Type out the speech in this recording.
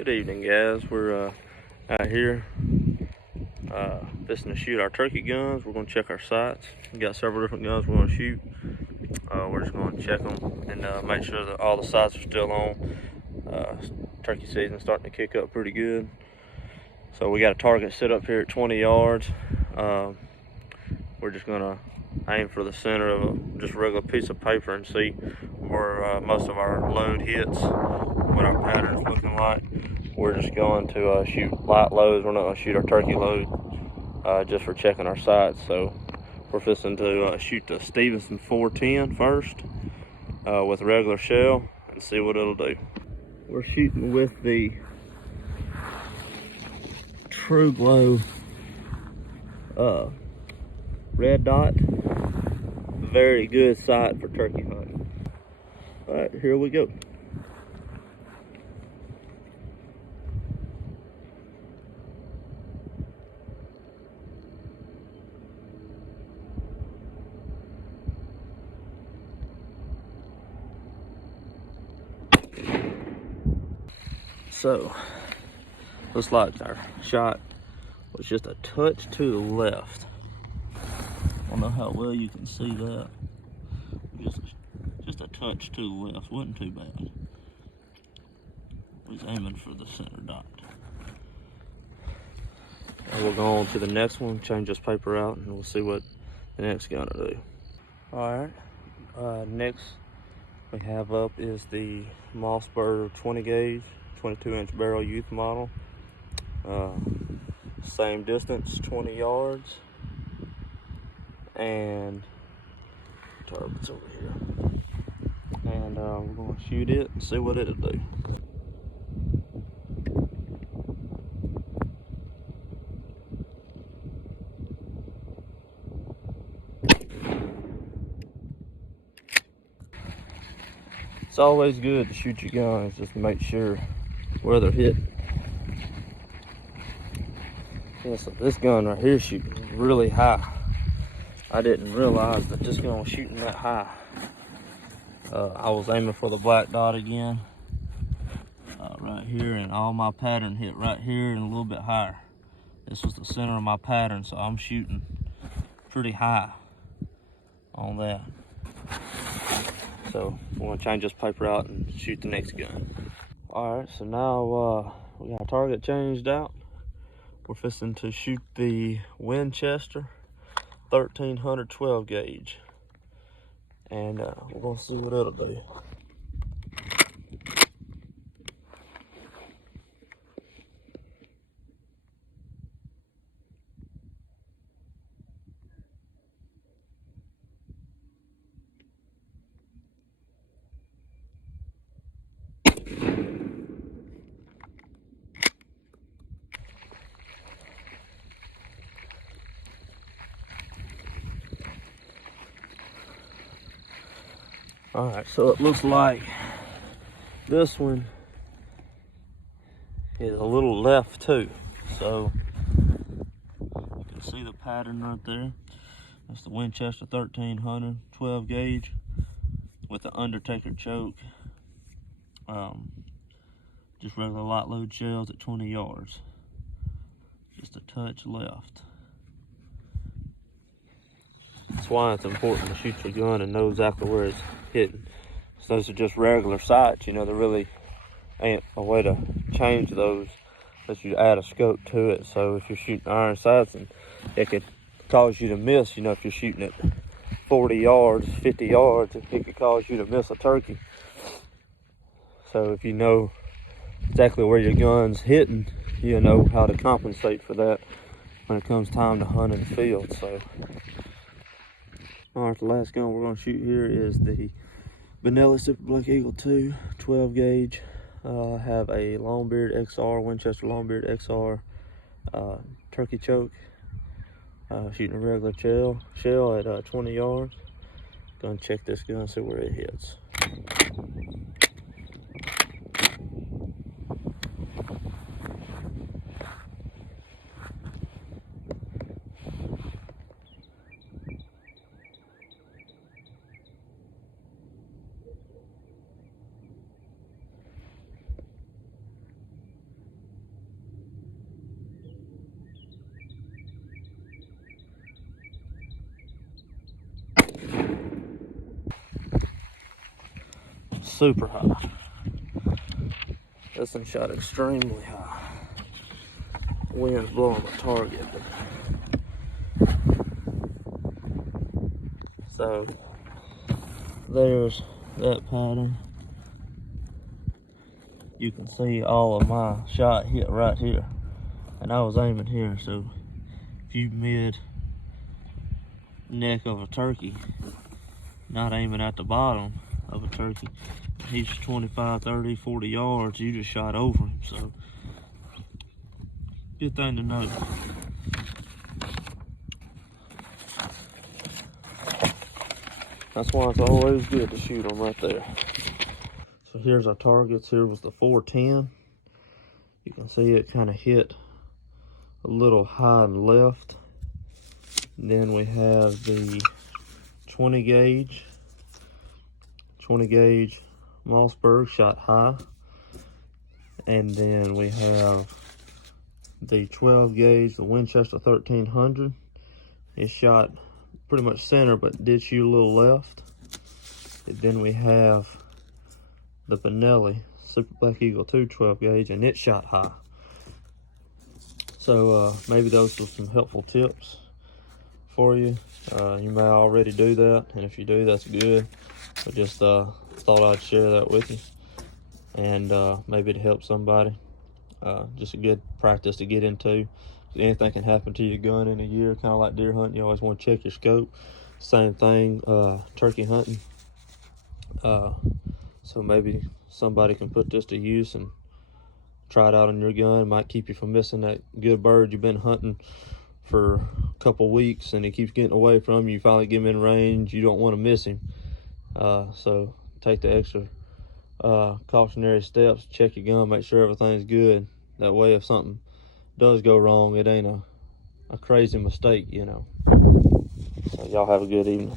Good evening, guys. We're out here fixing to shoot our turkey guns. We're going to check our sights. We got several different guns we're going to shoot. We're just going to check them and make sure that all the sights are still on. Turkey season's starting to kick up pretty good. So we got a target set up here at 20 yards. We're just going to aim for the center of just a regular piece of paper and see where most of our load hits, what our pattern's looking like. We're just going to shoot light loads. We're not going to shoot our turkey load just for checking our sights. So we're fixing to shoot the Stevenson 410 first with a regular shell and see what it'll do. We're shooting with the TruGlo red dot. Very good sight for turkey hunting. All right, here we go. So, looks like our shot was just a touch to the left. I don't know how well you can see that. Just a touch to the left. Wasn't too bad. Was aiming for the center dot. And we'll go on to the next one, change this paper out, and we'll see what the next gun will do. Alright, next we have up is the Mossberg 20 gauge, 22-inch barrel youth model. Same distance, 20 yards. And target's over here. And we're going to shoot it and see what it'll do. It's always good to shoot your guns just to make sure where they're hitting. Yeah, so this gun right here is shooting really high. I didn't realize that this gun was shooting that high. I was aiming for the black dot again, right here, and all my pattern hit right here and a little bit higher. This was the center of my pattern, so I'm shooting pretty high on that. So we're gonna change this paper out and shoot the next gun. All right, so now we got our target changed out. We're fixing to shoot the Winchester 1300 12 gauge, and we're gonna see what it'll do. All right, so it looks like this one is a little left too. So you can see the pattern right there. That's the Winchester 1300 12 gauge with the Undertaker choke. Just regular light load shells at 20 yards. Just a touch left. That's why it's important to shoot your gun and know exactly where it's hitting. So those are just regular sights, you know, there really ain't a way to change those unless you add a scope to it. So if you're shooting iron sights, and it could cause you to miss, you know, if you're shooting at 40 yards, 50 yards, it could cause you to miss a turkey. So if you know exactly where your gun's hitting, you know how to compensate for that when it comes time to hunt in the field. So all right, the last gun we're going to shoot here is the Benelli Super Black Eagle 2 12 gauge. I have a Longbeard XR, Winchester Longbeard XR turkey choke. Shooting a regular shell at 20 yards. Gonna check this gun, see where it hits. super high. This one shot extremely high. Wind's blowing my target. So there's that pattern. You can see all of my shot hit right here, and I was aiming here. So if you mid neck of a turkey, not aiming at the bottom of a turkey, he's 25, 30, 40 yards, you just shot over him. So good thing to know. That's why it's always good to shoot them right there. So here's our targets. Here was the 410. You can see it kind of hit a little high and left. And then we have the 20 gauge. 20 gauge Mossberg shot high. And then we have the 12 gauge, the Winchester 1300. It shot pretty much center, but did shoot a little left. And then we have the Benelli Super Black Eagle 2 12 gauge, and it shot high. So maybe those were some helpful tips for you. You may already do that, and if you do, that's good. I just thought I'd share that with you, and maybe to help somebody. Just a good practice to get into. Anything can happen to your gun in a year, kind of like deer hunting. You always want to check your scope. Same thing, turkey hunting. So maybe somebody can put this to use and try it out on your gun. It might keep you from missing that good bird you've been hunting for a couple weeks, and he keeps getting away from you. You finally get him in range, you don't want to miss him. So take the extra cautionary steps, check your gun, make sure everything's good. That way if something does go wrong, it ain't a crazy mistake, you know. So y'all have a good evening.